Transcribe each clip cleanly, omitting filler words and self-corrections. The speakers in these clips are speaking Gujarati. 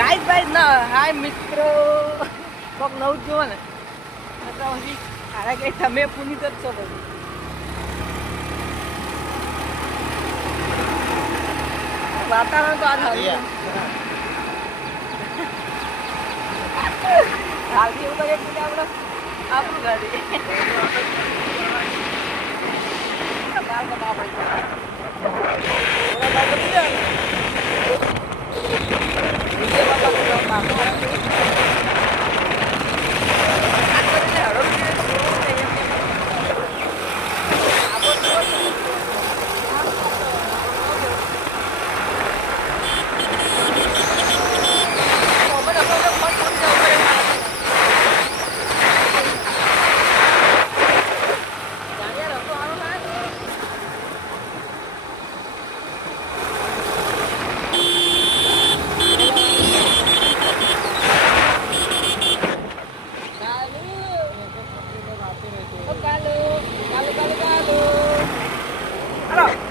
ગાઈસ ભાઈ ના હાય મિત્રો કોક નવું જ જોવો ને તો હજી આરે કે તમે પુનિત જ છો બધું વાતાવરણ તો આ સારું હાલથી એવું કરીએ કે આપણે આપણું ગાડી બાર બતા પડી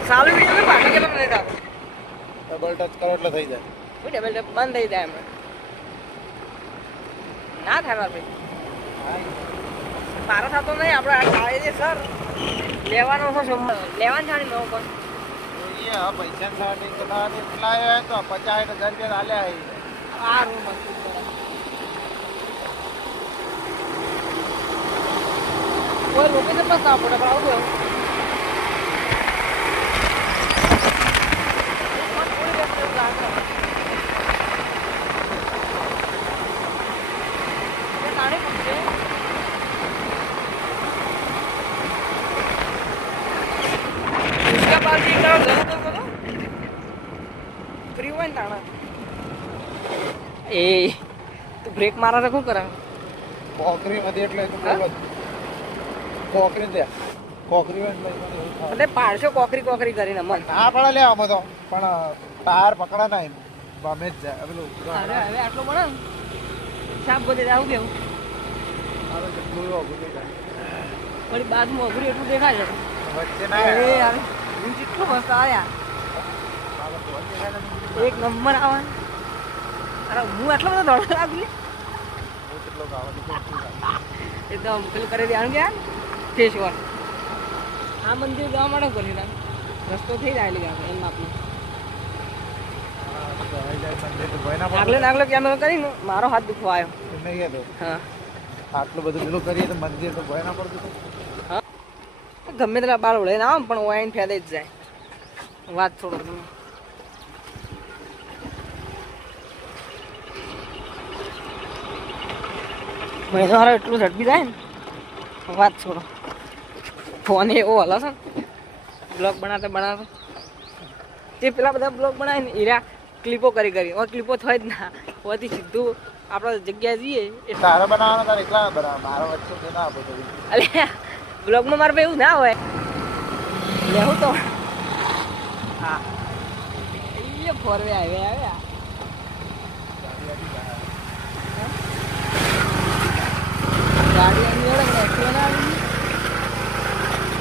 ચાલુ વિડિયો પાછા કેમ નહીં થાતો ડબલ ટચ કરો એટલે થઈ જાય કોઈ ડબલ ટચ બંધ થઈ જાય એમ ના થાય ભાઈ મારો થતો નહીં આપણે આ ખાય છે સર લેવાનો છે લેવાનું જાણી નો પણ એ હા પૈસા સાથે કેટલા એટલા આવ્યા તો 50,000 રૂપિયા આલ્યા આ રૂમ મસ્ત કોઈ લોકેશન પર ના પડે પણ આવું એ તું બ્રેક મારા તો શું કરે કોકરી માંથી એટલે કોકરી દે કોકરી એટલે પાડશો કોકરી કોકરી કરીને મન ના પડે લે આમાં તો પણ ટાયર પકડા નહીં ગમે જ જાય પેલું અરે હવે આટલો પડે ને સાપ બધે આવું કેવું આવે જેટલું અઘરું જાય વળી બાદમાં અઘરું એટલું દેખાય છે વચ્ચે એ ના યાર હું જેટલું મસ્ત આવ્યા એક નંબર આવે અરે હું આટલો બધો દોડ લાગુ એકદમ પેલું કરી દેવાનું ગયા ફેસ વોશ આ મંદિર જવા માટે કરી દે રસ્તો થઈ જાય એટલે આપણે એમ આપનું આગલે નાગલે કેમેરો કરીને મારો હાથ દુખવા આવ્યો હા આટલું બધું પેલું કરીએ તો મંદિર તો ભય ના પડતું હા ગમે તેટલા બાળ લઈને આવો પણ વાઈન ફેદે જ જાય વાત છોડો તમે મેં તો હારો એટલું ઝડપી જાય ને વાત છોડો ફોન એવો હલો છે બ્લોગ બનાવતા તે પેલા બધા બ્લોગ બનાવે ને એરા ક્લિપો કરી ક્લિપો થાય જ ના હોવાથી સીધું આપણે જગ્યાએ જઈએ તારે બનાવવાનો તારે એકલા બનાવ મારો વચ્ચે ના આપો તો અલે બ્લોગમાં મારે એવું ના હોય લેવું તો હા એ ફોરવે આવ્યા ગાડી એની ઓળખ એક્ટિવા ના આવી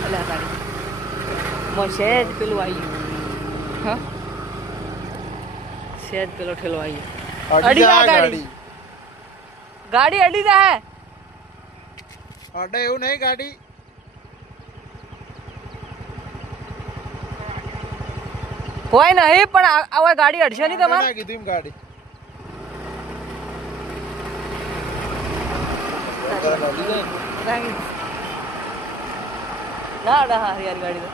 અલ્યા ગાડી સેજ પેલું આવી ગયું હા સેજ પેલો ઠેલો આવી ગયો અડી જાય ગાડી ગાડી અડી જાય અડે એવું નહીં ગાડી કોઈ નહીં પણ આ ગાડી અડશે નહીં તમારે કીધું એમ ગાડી ના અડા હા યાર ગાડી તો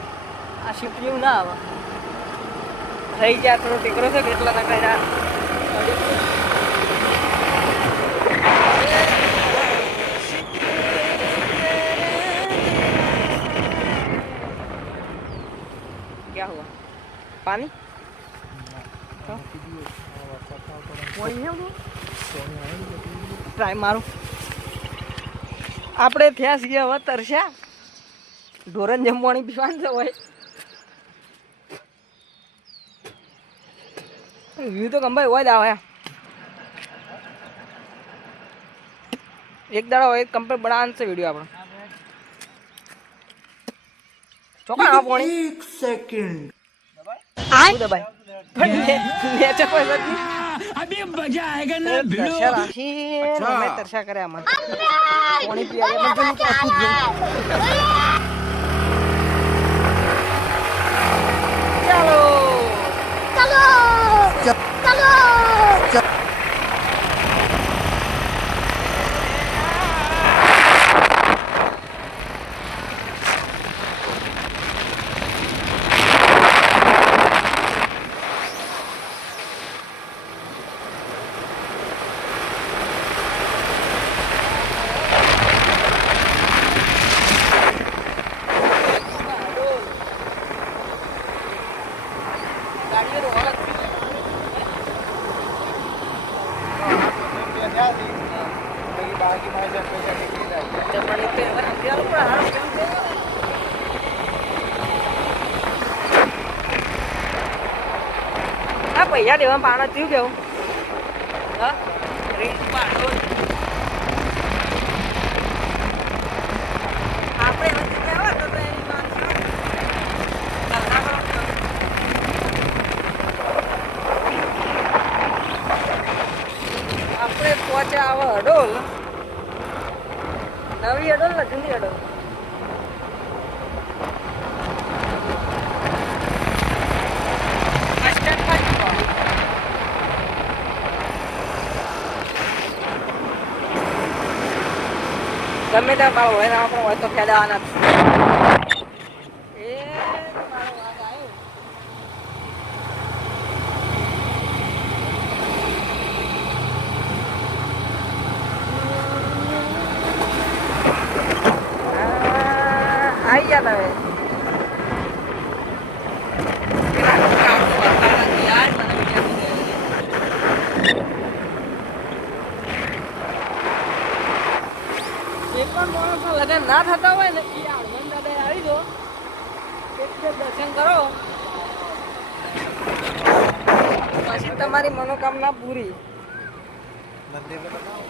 આ શિફ્ટ જેવું ના આવે થઈ ગયા થોડો ટેકરો છે કેટલા ના કર્યા क्या हुआ पानी ટ્રાય મારું આપણે થયા છીએ હવે તરસ્યા ઢોરણ જમવાની પીવાનું છે હોય વ્યૂ તો કંભાઈ હોય જ આવે એક દાડો હોય કમ્પ્લીટ બનાવવાનું છે વિડીયો આપણો ચોકડા આ પાણી 1 સેકન્ડ દબાય પણ નેચર કોઈ નથી अभी मजा आएगा ना भिड़ो તરસ્યા રાખી અમે તરસ્યા કર્યા મને પાણી પીવા ગયા મને તો આપું જ નહીં. ચાલો ગાડીઓ તો અલગ થઈ ગઈ. બાકી મારે પૈસા નીકળી જાય તે પણ એ તો હવે સમજાવવું પડે. હારું કેમ છે? આ પૈસા દેવા પાણા થયું કેવું હા રીત પાડો આપણે હવે જગ્યા આવે તો એની વાત છે. આપણે પહોંચે આવે અડોલ નવી અડોલ ને જૂની અડોલ બસ સ્ટેન્ડમાં જ ઉભા. ગમે ત્યાં મારો હોય ને આપણો હોય તો ખેદાવાના જ. એ મારો વાગ આવ્યો. આવી ગયા તમે એક પણ માણસના લગ્ન ના થતા હોય ને એ હનુમાન દાદા આવી દો એક દર્શન કરો પછી તમારી મનોકામના પૂરી. મંદિર બનાવો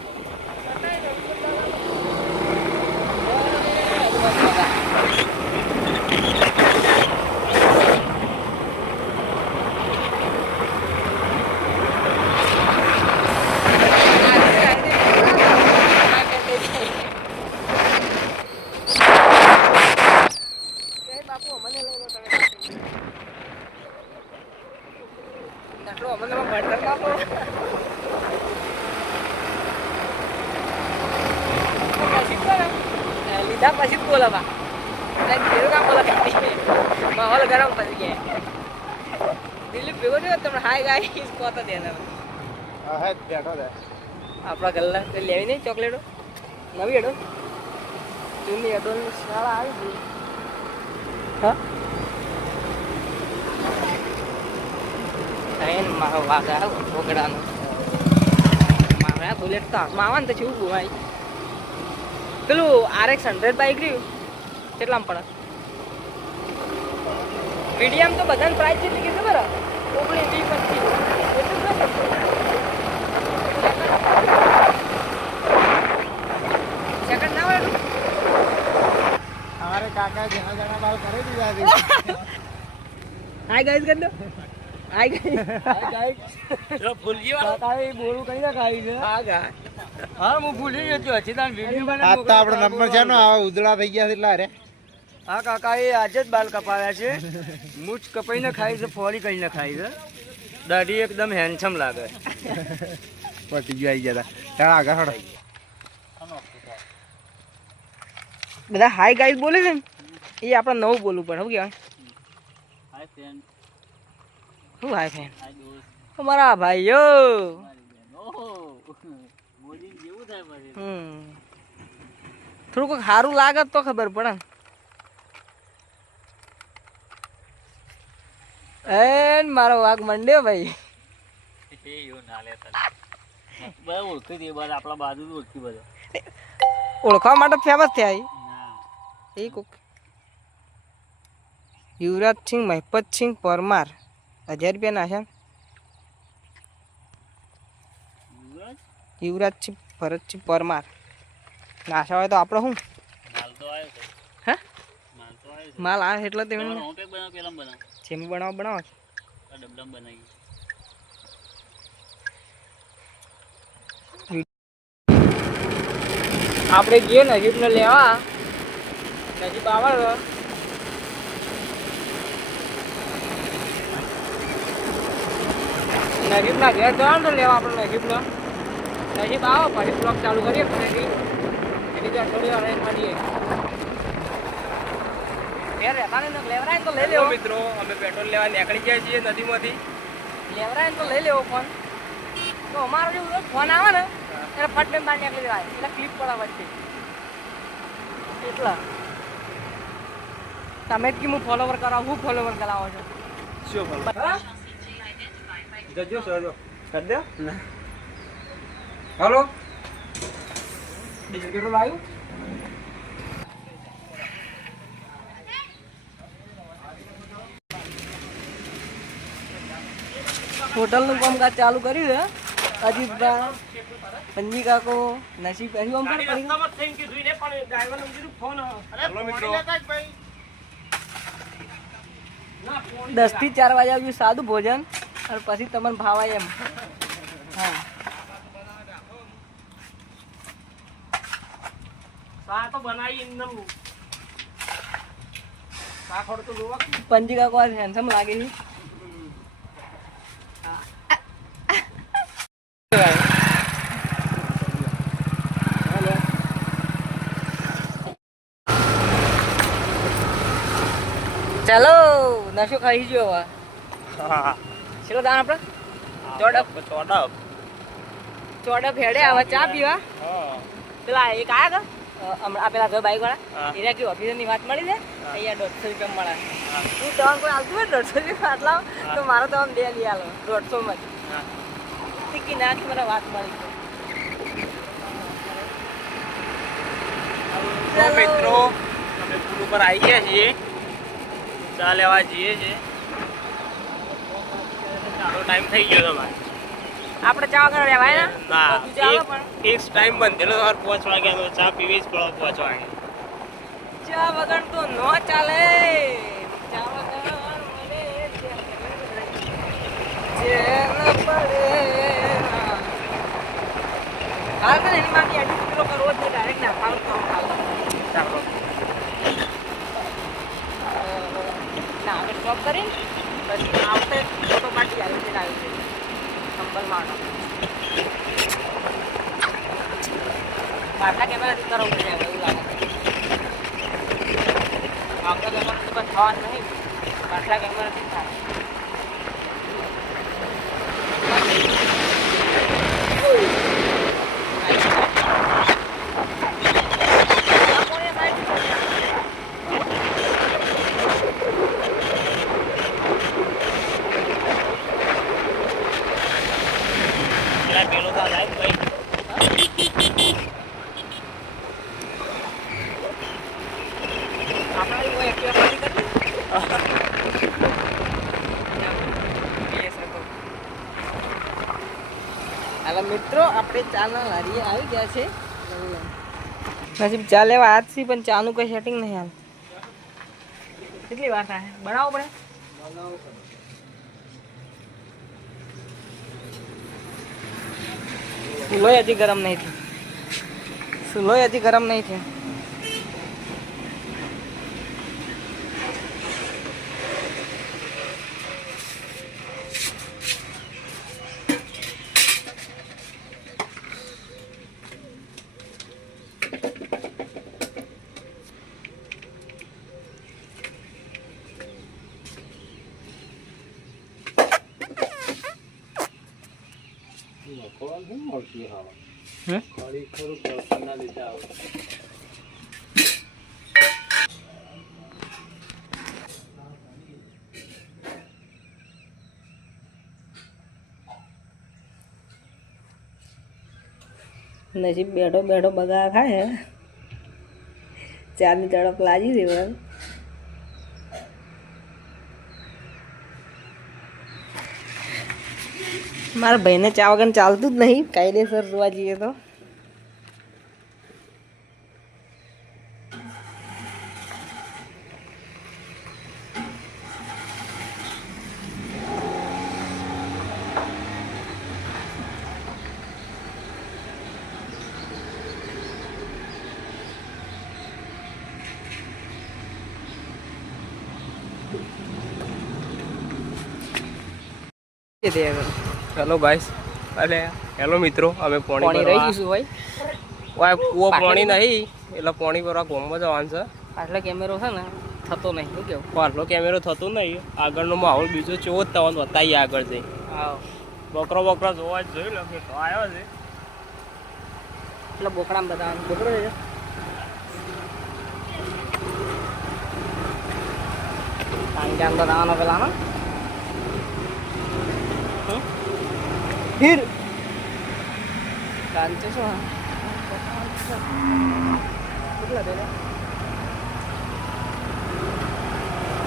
બાપુ અમને લઈ લો તમે નટલો અમને ભણતર કાપો લીધા પછી જ બોલાવા કામ બોલા માહોલ ગરમ પછી ગયા દિલીપ ભેગો થયો તમને હાય ગાય કહો તો દેના હા બેઠો છે આપણા ગલ્લા લેવી નહીં ચોકલેટો નવી અડો જૂની અડોલની શાળા આવી ગઈ હા મારો વાઘ આવ્યો ઢોકળાનો મારા બુલેટ તો હાથમાં આવે ને તો શું ભાઈ પેલું RX 100 બાઈક રહ્યું કેટલામાં પડે મીડિયમ તો બધાને પ્રાઇસ કેટલી કીધું બરાબર 19-20-25 સેકન્ડ ના હોય અમારે કાકા જણા જણા બાલ કરી દીધા છે હાય ગાઈસ કરી દો હાય ગાઈસ જો ભૂલ ગયો કાકા એ બોલું કઈ ના ખાઈ છે હા ગા હા હું ભૂલી ગયો હજી તાન વિડિયો બનાવી આ તો આપણો નંબર છે ને આવા ઉદળા થઈ ગયા છે એટલા રે હા કાકા એ આજે જ બાલ કપાવ્યા છે મૂછ કપાઈને ખાઈ છે ફોરી કરીને ખાઈ છે દાઢી એકદમ હેન્ડસમ લાગે પટી ગયો આવી ગયા હતા આગળ હડો બધા હાય ગાઈસ બોલે છે ને એ આપણે નવું બોલવું પડે શું કહેવાય हाय फ्रेंड શું હાય ફેન हाय दोस्त અમારા ભાઈઓ ओहो મોદી જેવું થાય પછી થોડું કોઈક સારું લાગે તો ખબર પડે ને એન મારો વાઘ મંડ્યો ભાઈ એ યો ના લેતા બધા ઓળખી દે બધા આપણા બાજુ જ ઓળખી બધા ઓળખવા માટે ફેમસ થયા ના એ કોક યુવરાજસિંહ મહિપતસિંહ પરમાર 1000 રૂપિયા નાખ્યા યુવરાજ યુવરાજસિંહ ભરતસિંહ પરમાર નાશા હોય તો આપણે શું માલ તો આવ્યો છે હે માલ તો આવ્યો છે માલ આવે એટલે તેમને હું પેક બનાવ પેલા બનાવ જેમ બનાવો આ ડબલામ બનાવી આપણે ગઈએ નજીબને લેવા, નજીબ આવે નજીબના ઘેર જવાનું તો લેવા આપણે નજીબનો. નજીબ આવો પછી બ્લોક ચાલુ કરીએ ફરીથી એની ત્યાં થોડી વાર રહીને મળીએ. ઘેર રહેતા ને લેવરાય ને તો લઈ લેવો. મિત્રો અમે પેટ્રોલ લેવા નીકળી ગયા છીએ નદીમાંથી. લેવરાય ને તો લઈ લેવો ફોન. તો અમારો જે ફોન આવે ને એટલે ફટ દઈને બહાર નીકળી જવાય એટલે ક્લિપ પડે વચ્ચે એટલા. તમે જ કે હું ફોલોવર કરાવું, હું ફોલોવર કરાવો છો શું બોલો? જજો સર કરી દો ના. હાલો ડીઝલ કેટલું લાવ્યું? હોટલનું કામકાજ ચાલુ કર્યું છે. અજીતભાઈ, પંજી કાકો, નસીબ હજુ આમ પણ હેલો મિત્રો 10 થી 4 વાગ્યા સુધી સાદું ભોજન અને પછી તમને ભાવાય એમ. હા પંજી કાકો આ હેન્ડસમ લાગે છે. ચાલો નશો ખાઈ ગયો હવે. ચલો દાન આપણે ચોડપ હેડે હવે ચા પીવા. પેલા એક આયા હમણાં પેલા ઘર બાઈક વાળા એના કે ઓફિસરની વાત મળી છે અહીંયા 150 રૂપિયા મળે. તું તમારે કોઈ આવતું હોય 150 રૂપિયા આટલા તો મારો તો આમ 2 લઈ આલો 150 માં ટીકી નાખી મને વાત મળી. તો મિત્રો અમે પુલ ઉપર આવી ગયા છીએ, ચા લેવા જઈએ છીએ. ચાલો ટાઈમ થઈ ગયો તમારે. આપણે ચા વગર રહેવાય ને? ના બધું ચાલે પણ ફિક્સ ટાઈમ બંધેલો તમારે 5 વાગ્યાનો. ચા પીવી જ પડે 5 વાગે. ચા વગર તો નો ચાલે. ચા વગર મને ચેન પડે ના. હાલ તો એની માંથી એડિટ કિલો કરવો જ નહીં, ડાયરેક્ટ નાખવાનું કામ ચાલો. ના આપણે સ્ટોપ કરીને પછી આવતે ફોટો પાડી આવી છે સંપલ માનો બાટલા કેમેરાથી કરવું પડે એવું લાગે. આગળ કેમેરાથી બસ થવાનું નહીં, બાટલા કેમેરાથી થાય. પેલો તો લાઈવ ભાઈ આપણે કોઈ એક્ટિવા પડી કરી હાલો મિત્રો આપણે ચાના લારીએ આવી ગયા છે. નસીબ ચા લેવા આજ થી પણ ચાનું કઈ સેટિંગ નહીં હાલ. કેટલી વાર થાય બનાવવો પડે? સુલોય હજી ગરમ નહીં થઈ. સુલોય હજી ગરમ નહીં થઈ. નસીબ બેઠો બેઠો બગા ખાય ચારની તડપ લાગી દેવા. મારા ભાઈને ચા વગર ચાલતું જ નહીં કાયદેસર જોવા જઈએ તો. એ દે હવે. હેલો ગાઈસ, અરે હેલો મિત્રો, અમે પાણી પોણી રહી ભરવા ગયું ભાઈ. ઓય કૂવો પાણી નહીં એટલે પાણી ભરવા ગોમમાં જવાનું છે. આટલો કેમેરો છે ને થતો નહીં શું કેવું. પાછલો કેમેરો થતો નહીં, આગળનો માહોલ બીજો ચેવો જ થવાનો બતાવીએ આગળ જઈ. હા બકરો જોવા જ જોઈ લો કે તો આવ્યો છે. એટલે બોકડામાં બતાવવાનું બોકડો છે. કામ બતાવવાનો પેલા હીર કાંચો શું કેટલા દે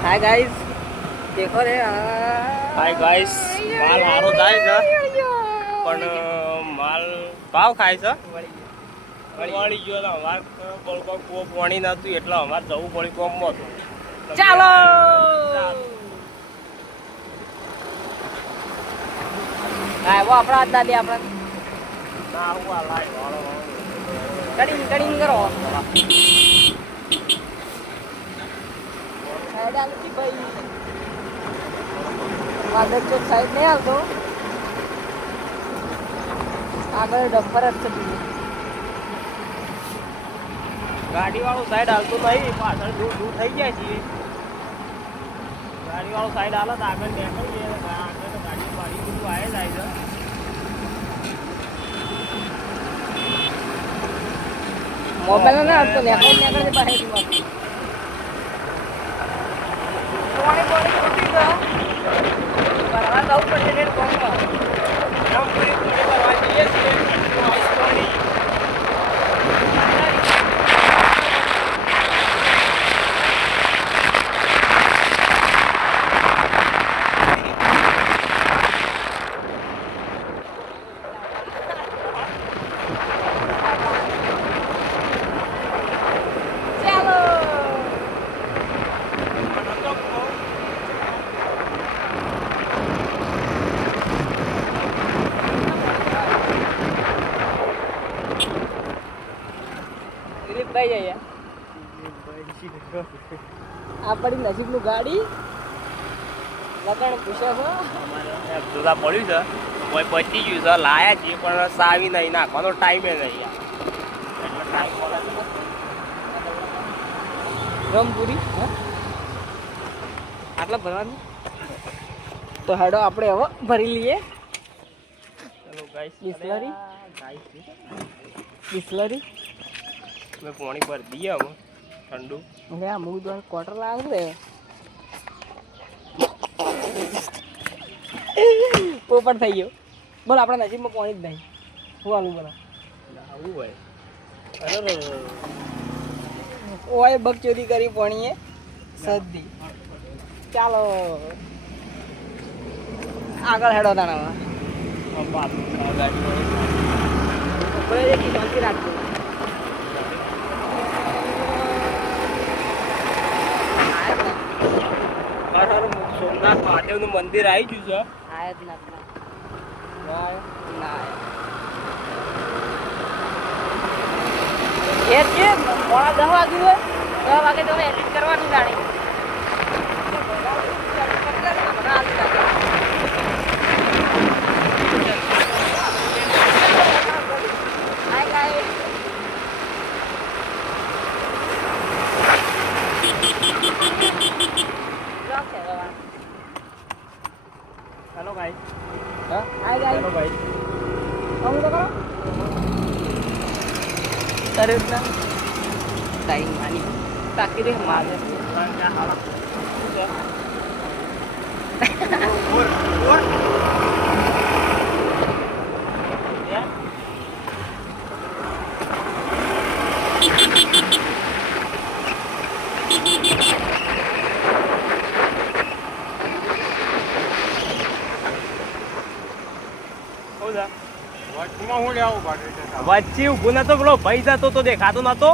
હાય ગાઈસ દેખો રે હાય ગાઈસ, માલ સારો થાય છે પણ માલ ભાવ ખાય છે. વળી ગયો તો અમારે કૂવો પાણી નતું એટલે અમારે જવું પડ્યું કોમમાં હતું. ચાલો આવ્યો આપણા હાથ દાદી આપણે ના હું આ લાઈ વાળો કડિંગ કડિંગ કરો સાઈડ આલતી ભાઈ વાદળ ચોક સાઈડ નહીં આવતો આગળ ડમ્પર જ છે બીજું ગાડી વાળું સાઈડ હાલતું નહીં, પાછળ દૂર દૂર થઈ જાય છે. ગાડી વાળું સાઈડ હાલે તો આગળ નીકળી જાય, આગળ તો ગાડી મારી બધું આવે જાય છે. મોબાઈલ ના આવતો નેકળ નેકળ પાસે પાણી પાણી છૂટી ગયો ભરવા જવું પડશે રેડ કોમમાં પૂરી કરવા જઈએ છીએ. થઈ જાય આ પડી નજીકનું ગાડી લગણ પૂછે છે જોતા પડ્યું છે કોઈ બચી ગયું છે, લાયા છીએ પણ સાવી નહીં, નાખવાનો ટાઈમે નહીં. એટલે ટાઈમ રમપુરી આટલા ભરવાનું તો હેડો આપણે હવે ભરી લઈએ. બિસ્લરી બિસ્લરી મેં પાણી ભરી દઈએ હવે ઠંડુ. અરે આ મૂળ દ્વારા ક્વાર્ટર લાવું રે પોપટ થઈ ગયો. બોલ આપણા નજીકમાં પાણી જ નહીં શું આલું બોલો આવું હોય. અરે ઓય બગ ચોરી કરી પાણીએ સદી. ચાલો આગળ હેડો તાણા શાંતિ રાખજો. સોમનાથ મહાદેવનું મંદિર આવી ગયું છે. આયા જ ના એ છે મોડા 10 વાગ્યું હોય 10 વાગે તો એડિટ કરવાનું જાણી હેલો ભાઈ. હેલો ભાઈ. હું તો કરો અરે ના ટાઈમ આની તાકી દે મારે વચ્ચે ઊભો નતો પેલો ભાઈ જતો તો દેખાતો નતો.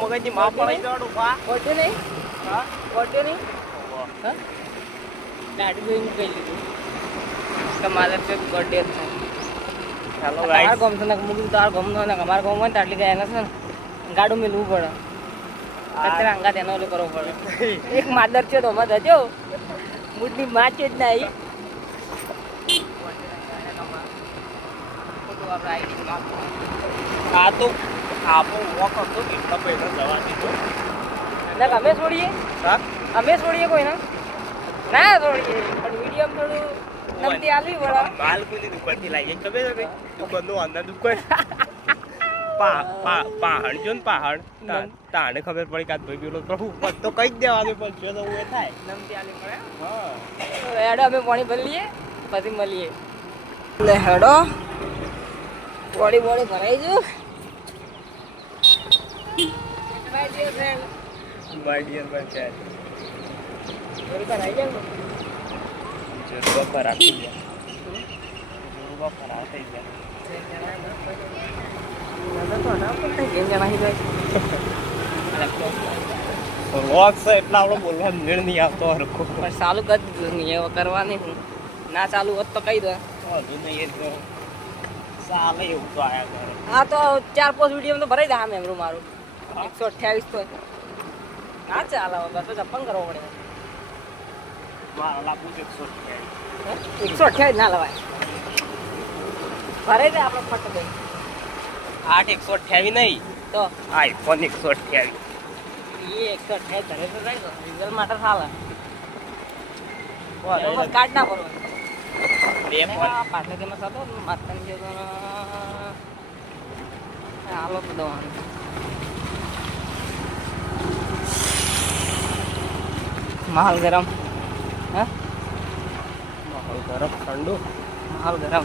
મગજની માપ પડી કોટે નહીં કોટે નહીં હા દાઢી જોઈને કહી લીધું તમારે તો બર્થડે જ થાય. હેલો તમારા ગાઈસ. ગામ છે ને મૂકી તારા ગામ નો ને અમારા ગામ હોય ને આટલી ગયા છે ને ગાડું મેલવું પડે અત્યારે અંગા તેનો ઓલું કરવો પડે. એક માદર છે તો અમારે જજો મૂડની માં છે જ નહીં આપણે આઈડી આ તો આપણો વોક હતો એટલા પહેલા જવા દીધો. એટલે અમે છોડીએ હા અમે છોડીએ કોઈને ના છોડીએ પણ વિડીયો થોડું નમતી આલવી પડે માલ કોઈ દુકાનથી લાવીએ ખબર છે કઈ દુકાનનું અંદર દુકાન પહાડ જો ને પહાડ તાને ખબર પડી કે આ ભાઈ પેલો પ્રભુ તો કઈ જ દેવાનું પણ જો તો એ થાય. નમતી આલવી પડે હા તો હેડો અમે પાણી ભરી લઈએ પછી મળીએ એટલે હેડો બોડી ભરાઈ જો માય ડિયર માય ચેટ જરૂર ખરાબ થઈ ગયા જરૂર ખરાબ થઈ ગયા. રોક છે એટલા આપણે બોલવા મેળ નહીં આવતો હરખો. પણ ચાલુ કરી દીધું નહીં હવે કરવાની હું ના ચાલુ હોત તો કહી દો હજુ નહીં એ તો ચાલે એવું તો આયા કરે. હા તો 4-5 વિડીયો તો ભરાઈ દે હા મેમરું મારું 128 તો ના ચાલે હવે બસ જપન કરવો પડે મારા લાગુ 128 128 ના લવાય ભરાઈ દે આપણે ફટ દઈ 128 નહીં તો આઈફોન 128 એ 128 ધરે તો જાય તો રિઝલ્ટ માટે ચાલે બસ કાર્ડ ના ભરવાનું બે ફોન પાછળથી થતો માતાની જે હાલો તો દવાનું માહોલ ગરમ હે માહોલ ગરમ ઠંડુ માહોલ ગરમ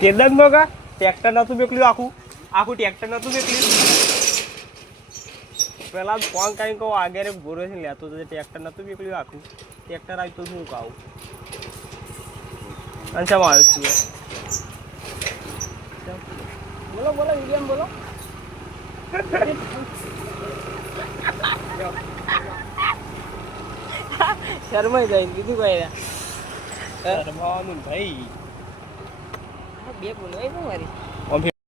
કેદાર નો કા ટ્રેક્ટર નતું બેકલ્યું આખું ટ્રેક્ટર નતું બેકલ્યું. પેલા ફોન કરીને કહું આગળ ગોરો છે લેતો તો ટ્રેક્ટર નતું બેકલ્યું આખું ટ્રેક્ટર આવ્યું તો શું કહું અને શેમાં આવ્યું તું બોલો બોલો વિડીયો બોલો શરમાઈ જાય બીજું કોઈ શરમાવાનું ભાઈ બે બોલો એ મારી